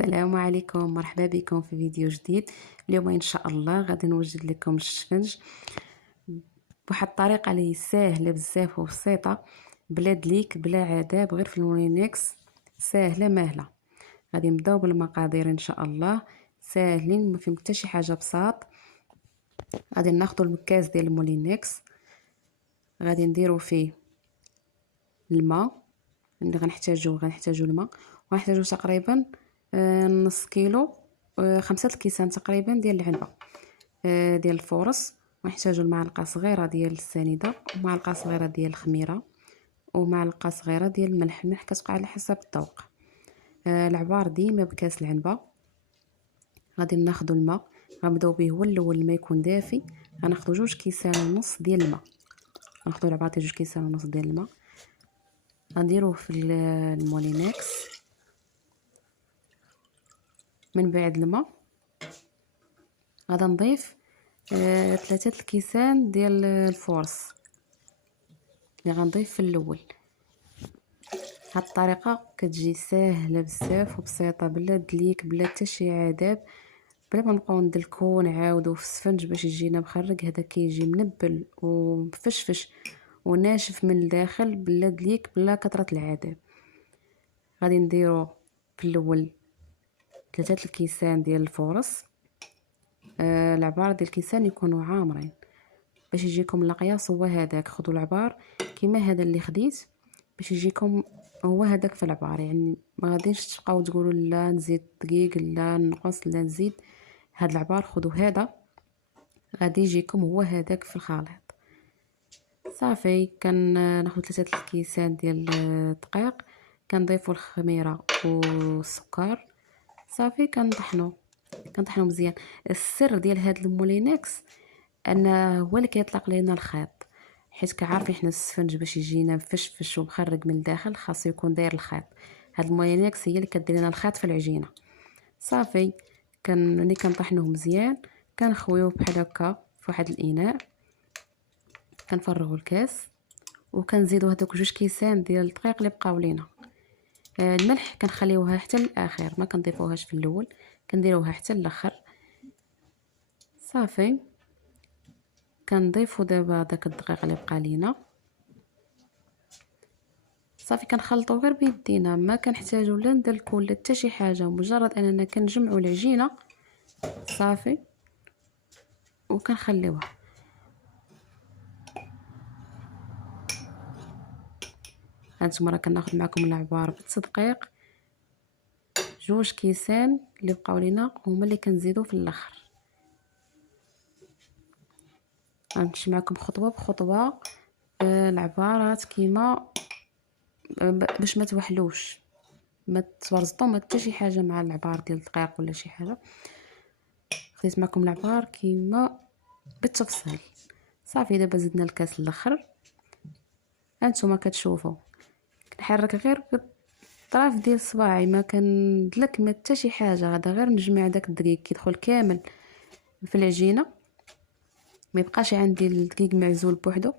السلام عليكم، مرحبا بكم في فيديو جديد. اليوم ان شاء الله غادي نوجد لكم الشفنج بواحد الطريقه اللي ساهله بزاف وبسيطه، بلا دليك بلا عذاب، غير في المولينكس، ساهله ماهله. غادي نبداو بالمقادير ان شاء الله، ساهلين ما فيهم حتى شي حاجه، بساط. غادي ناخذ المكاس ديال المولينكس، غادي نديرو فيه الماء اللي غنحتاجو الماء، وغنحتاجو تقريبا نص كيلو، 5 الكيسان تقريبا ديال العنبه ديال الفورص. ونحتاجو المعلقه صغيره ديال السنيده، ومعلقه صغيره ديال الخميره، ومعلقه صغيره ديال الملح كتبقى على حسب الذوق. العبار ديما بكاس العنبه. غادي ناخذ الماء، غنبداو به هو الاول، الماء يكون دافي. غناخذ 2 كيسان ونص ديال الماء، غناخذ العبار ديال 2 كيسان ونص ديال الماء، غنديروه في المولينكس. من بعد الماء غادا نضيف 3 الكيسان ديال الفورص اللي غنضيف في الاول. هاد الطريقه كتجي ساهله بزاف وبسيطه، بلا دليك بلا حتى شي عذاب، بلا ما نبقاو ندلكو ونعاودو في السفنج باش يجينا مخرج. هذا كيجي منبل ومفشفش وناشف من الداخل، بلا دليك بلا كثره العذاب. غادي نديرو في الاول 3 الكيسان ديال الفورص. العبار ديال الكيسان يكونوا عامرين باش يجيكم القياس هو هذاك. خذوا العبار كيما هذا اللي خديت باش يجيكم هو هذاك في العبار، يعني ما غاديش تبقاو تقولوا لا نزيد دقيق لا نقص لا نزيد. هاد العبار خذوا هذا، غادي يجيكم هو هذاك في الخليط. صافي ناخذ 3 الكيسان ديال الدقيق، كنضيفوا الخميره والسكر. صافي كنطحنوا مزيان. السر ديال هاد المولينكس ان هو اللي كيطلق لنا الخيط، حيت كعارفين حنا السفنج باش يجينا مفشفش ومخرج من الداخل خاصو يكون داير الخيط. هاد المولينكس هي اللي كدير لنا الخيط في العجينه. صافي ملي كنطحنوه مزيان كنخويوه بحال هكا في واحد الاناء، كنفرغوا الكاس وكنزيدوا هذوك 2 كيسان ديال الدقيق اللي بقاو لينا. الملح كنخليوها حتى للاخر، ما كنضيفوهاش في الاول، كنديروها حتى الاخر. صافي كنضيفوا دابا داك الدقيق اللي بقى لينا. صافي كنخلطوا غير بيدينا، ما كنحتاجوا لا ندلكوا لا حتى شي حاجه، مجرد اننا كنجمعوا العجينه صافي وكنخليوها. هانتوما راه كناخذ معكم العبار بالتدقيق، 2 كيسان اللي بقاو لينا هما اللي كنزيدو في الاخر. غنمشي معكم خطوه بخطوه العبارات كيما باش ما توحلوش، ما تورزطوا ما حتى شي حاجه مع العبار ديال الدقيق ولا شي حاجه. خديت معكم العبار كيما بالتفصيل. صافي دابا زدنا الكاس الاخر. هانتوما كتشوفوا كنحرك غير بالطراف ديال صباعي، ما كندلك ما حتى شي حاجه. غادا غير نجمع داك الدقيق كيدخل كامل في العجينه، ما يبقاش عندي الدقيق معزول بوحدو.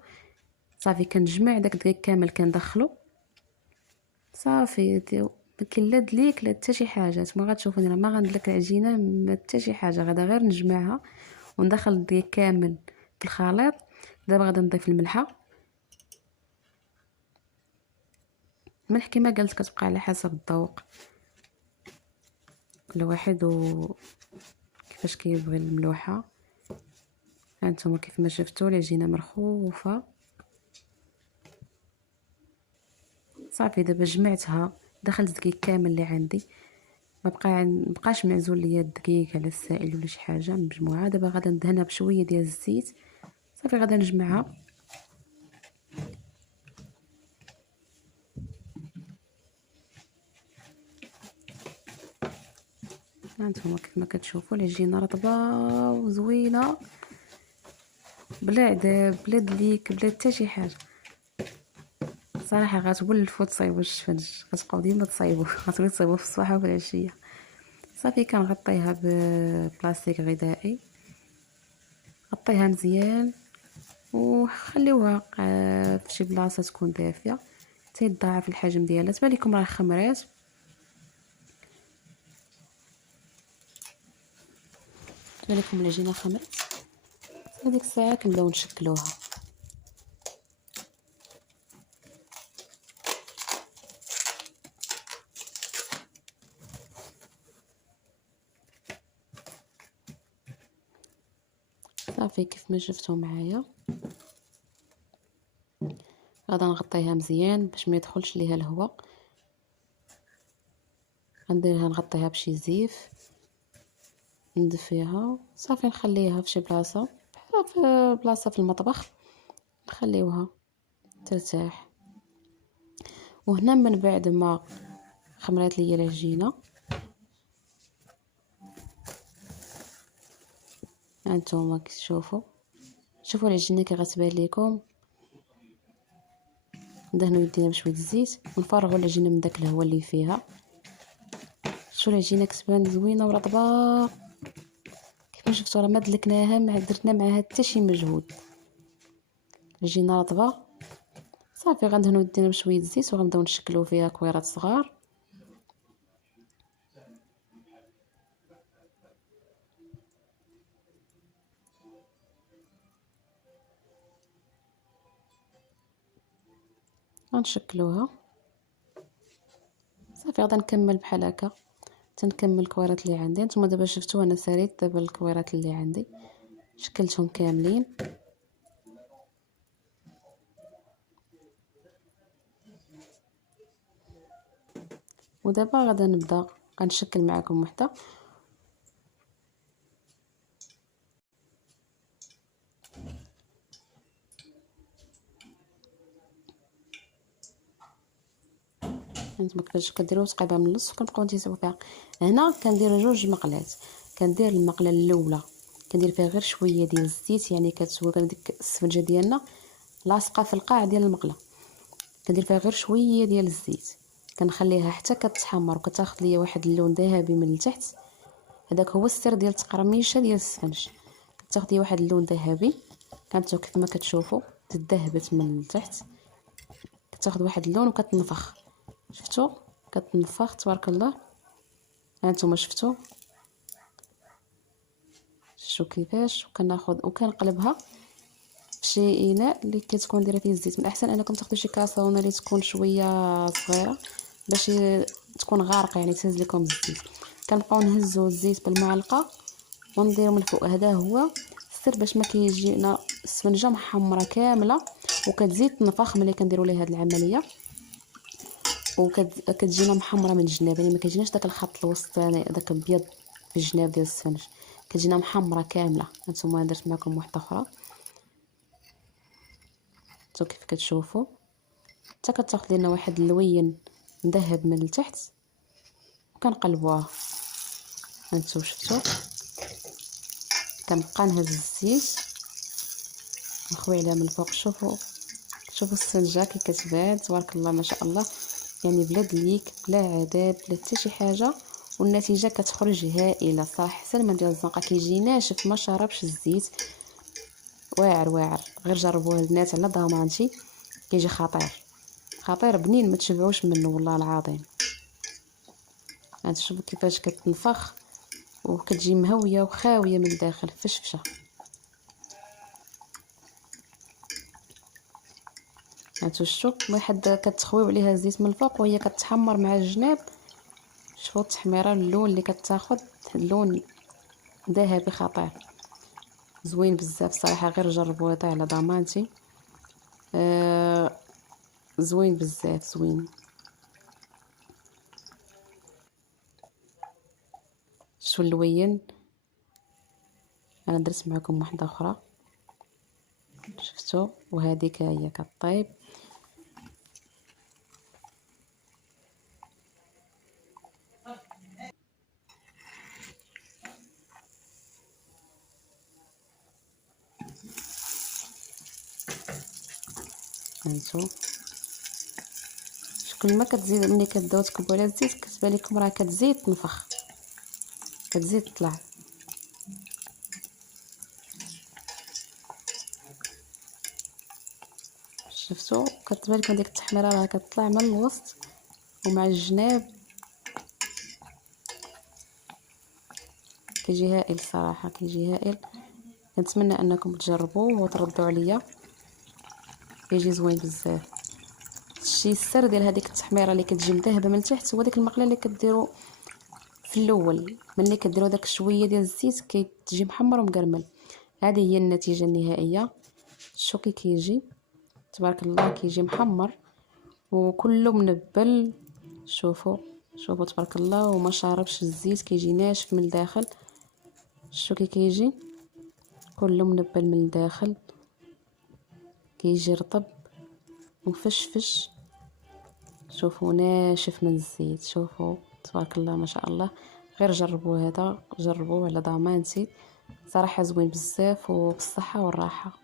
صافي كنجمع داك الدقيق كامل كندخلو. صافي ما كاين لا دليك لا حتى شي حاجه. نتوما غتشوفوني راه ما غندلك العجينه ما حتى شي حاجه، غادا غير نجمعها وندخل الدقيق كامل في الخليط. دابا غادي نضيف الملحه. الملح كما قلت كتبقى على حسب الذوق، كل واحد كيفاش كيبغي الملوحه. هانتوما كيف ما شفتوا العجينه مرخوفه. صافي دابا جمعتها، دخلت الدقيق كامل اللي عندي، مبقاش معزول ليا الدقيق على السائل ولا شي حاجه، مجموعه. دابا غادي ندهنها بشويه ديال الزيت. صافي غادي نجمعها. هانتوما كيف ما كتشوفوا العجينه رطبه وزوينه، بلا عذاب بلا دليك بلا حتى شي حاجه. صراحه غتولفوا تصايبوا الشفنج، غتبقاو ديما تصايبوا تصايبوا في الصباح وفي العشيه. صافي كنغطيها ببلاستيك غذائي، غطيها مزيان وخليوها في شي بلاصه تكون دافيه حتى يتضاعف الحجم ديالها. تبان لكم راه خمرات. كيف لكم العجينه خمرت. هذيك الساعه كنبداو نشكلوها. صافي كيف ما شفتوا معايا غادا نغطيها مزيان باش ما يدخلش ليها الهواء. غنديرها نغطيها بشي زيف ندفيها صافي نخليها في شي بلاصه بحال في بلاصه في المطبخ نخليوها ترتاح. وهنا من بعد ما خمرات ليا العجينه هانتوما كتشوفوا شوفوا العجينه كي غتبان ليكم. ندهنوا يدينا بشويه الزيت ونفرغوا العجينه من داك الهواء اللي فيها. شوفوا العجينه كتبان زوينه ورطبه كيف ما شفتوا راه ما دلكناها ما درنا معاها حتى شي مجهود. العجينه رطبه صافي غندهنوا يدينا بشويه الزيت وغنبداو نشكلوا فيها كويرات صغار. غنشكلوها صافي. غادا نكمل بحال هكا تنكمل الكويرات اللي عندي. نتوما دابا شفتوا انا ساليت دابا الكويرات اللي عندي شكلتهم كاملين. ودابا غادا نبدا غنشكل معكم وحده. هانتوما كيفاش كديروا تقريبا من النص وكنبقاو نتيسوا فيها. هنا كندير جوج مقلات. كندير المقله الاولى كندير فيها غير شويه ديال الزيت يعني كتسوى ديك السفنجه ديالنا لاصقه في القاع ديال المقله. كندير فيها غير شويه ديال الزيت كنخليها حتى كتحمر وكتاخذ ليا واحد اللون ذهبي من التحت. هذاك هو السر ديال التقرميشه ديال السفنج. كتاخذ ليا واحد اللون ذهبي هانتو كيف ما كتشوفوا تذهبت من التحت. كتاخذ واحد اللون وكتنفخ. شفتوا كتنفخ تبارك الله. هانتوما شفتوا شو كيفاش. وكناخذ وكنقلبها فشي اناء اللي كتكون دايره فيه الزيت. من الاحسن انكم تاخذوا شي كاسرونه اللي تكون شويه صغيره باش تكون غارقه يعني تهز لكم الزيت. كنبقاو نهزوا الزيت بالمعلقه ونديروا من الفوق. هذا هو السر باش ما كيجينا السفنجه محمره كامله وكتزيد تنفخ ملي كنديروا ليها هذه العمليه. وكتجينا محمره من الجناب يعني ما كيجيناش داك الخط الوسطاني داك الابيض في الجناب ديال السفنج. كتجينا محمره كامله. هانتوما درت معكم واحده اخرى شوفوا كيف كتشوفوا حتى كتاخذ لنا واحد اللوين مذهب من التحت وكنقلبوها. هانتوما شفتوا كنبقى نهز الزيت نخوي عليها من الفوق. شوفوا السنجه كي كتبان تبارك الله ما شاء الله يعني بلا دليك بلا عذاب بلا حتى شي حاجه. والنتيجه كتخرج هائله صراحه. حسن من ديال الزنقه كيجي ناشف ما شربش الزيت. واعر غير جربوه البنات على ضمانتي كيجي خطير بنين ما تشبعوش منه والله العظيم. شوفوا كيفاش كتنفخ وكتجي مهويه وخاويه من الداخل فشفشه. شفتوا واحد كتخويو عليها الزيت من الفوق وهي كتحمر مع الجناب. شوفوا التحميره اللون اللي كتاخذ اللون ذهبي خطير زوين بزاف صراحه. غير جربوه على ضمانتي. زوين بزاف زوين. شو اللوين. انا درت معكم واحده اخرى شفتوا وهذيك هي كطيب. هانتو كل ما كتزيد ملي كتبداو تكبوا على الزيت كتبان لكم راه كتزيد تنفخ كتزيد تطلع. شفتوا كتبان لكم ديك التحميره راه كتطلع من الوسط ومع الجناب. كيجي هائل صراحه، كيجي هائل. كنتمنى انكم تجربوه وتردوا عليا، كيجي زوين بزاف. الشيء السر ديال هذيك التحميره اللي كتجي مذهبه من تحت هو ديك المقله اللي كديروا في الاول. ملي كديروا داك شويه ديال الزيت كيتجي محمر ومقرمل. هذه هي النتيجه النهائيه. شو كيجي تبارك الله، كيجي محمر وكله منبل. شوفوا شوفوا تبارك الله، وما شاربش الزيت، كيجي ناشف من الداخل. شو كيجي كله منبل من الداخل، كيجي رطب ومفشفش. شوفوا ناشف من الزيت، شوفوا تبارك الله ما شاء الله. غير جربوا هذا، جربوه على ضمانتي، صراحه زوين بزاف وبالصحه والراحه.